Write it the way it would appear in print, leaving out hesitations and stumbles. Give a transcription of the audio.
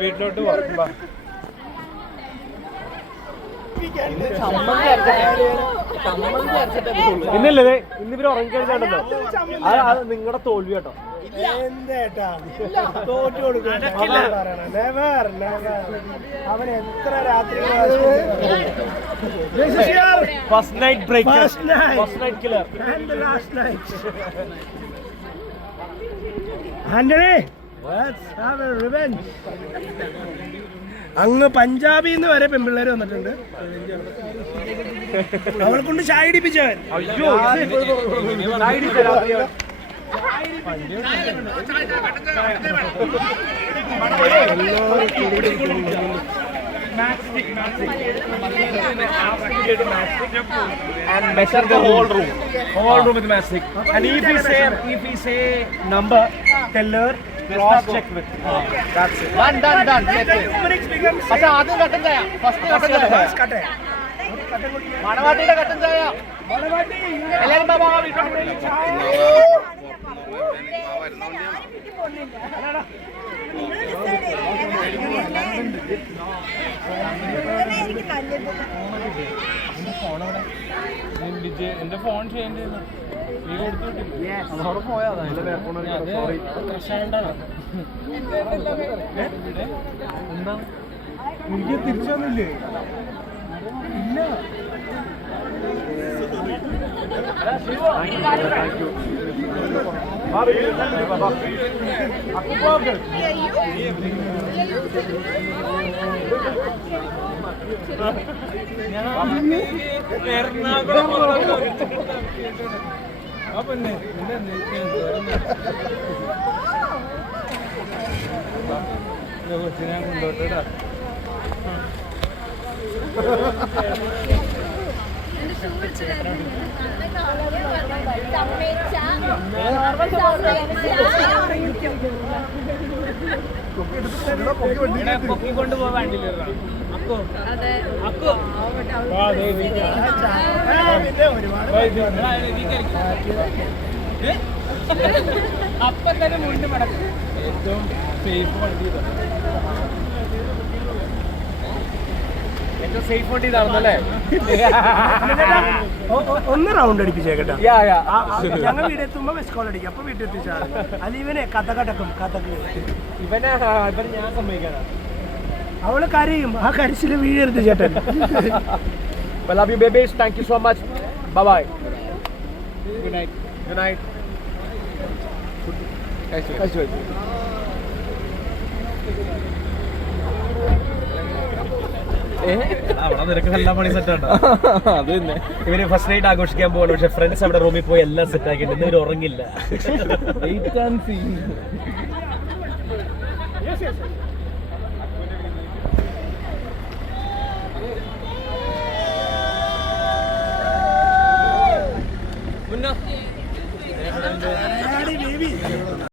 വീട്ടിലോട്ട് പോകാം. ഇന്നല്ലേ ഇന്നിവര് ഉറങ്ങിക്കഴിഞ്ഞാണ്ടല്ലോ അത് നിങ്ങളുടെ തോൽവി കേട്ടോ. തോറ്റു കൊടുക്കും. അവൻ എത്ര രാത്രി first night break, first night killer and the last night. Antony, let's have a revenge. അങ്ങ് പഞ്ചാബിന്ന് വരെ പെൺപിള്ളേര് വന്നിട്ടുണ്ട്. അവളെ കൊണ്ട് ചായ ഇടിപ്പിച്ചവൻ. അയ്യോ and measure the whole room with mastic. And if we say number, tell her cross check with. That's it. Done. अच्छा आधे कटन जाया. First कटन जाया. मानवाटी कटन जाया. मानवाटी. എല്ലാരും ബാബാ വീട്ടിലോട്ട് ചായ. എന്റെ ഫോൺ ചെയ്യേണ്ടി അതോടെ പോയാ എന്താ എനിക്ക് തിരിച്ചു വന്നില്ലേ? ഇല്ല. കൊച്ചിനെ കൊണ്ടോട്ടാ. പൊക്കിക്കൊണ്ട് പോവാണ്ടില്ല അപ്പൊ തന്നെ മുണ്ട് മടക്കും. ഏറ്റവും സേഫ് വണ്ടി ഏറ്റവും സേഫ് വണ്ടി ഇതാണെന്നല്ലേ? ഒന്ന് റൗണ്ട് അടിപ്പിച്ചേക്കട്ടെ. ഞങ്ങൾ വീടെത്തുമ്പോ മിസ് കോൾ അടിക്കും. അപ്പൊ വീട്ടിൽ എത്തിച്ചാൽ അലീവനെ കഥകടക്കും. ഇവനെ ഞാൻ സമ്മതിക്കാനാ. അവള് കരയും. ആ കരച്ചില് വീഴരുത് ചേട്ടൻ. Well, love you babies. Thank you so much. Bye bye. Good night. Good night. അവിടെ നിനക്ക് എല്ലാ പണി സെറ്റാണ്. അത് തന്നെ ഇവര് ഫസ്റ്റ് നൈറ്റ് ആഘോഷിക്കാൻ പോകണം. പക്ഷെ ഫ്രണ്ട്സ് അവിടെ റൂമിൽ പോയി എല്ലാം സെറ്റ് ആക്കിയിട്ട് ഇവര് ഉറങ്ങില്ല.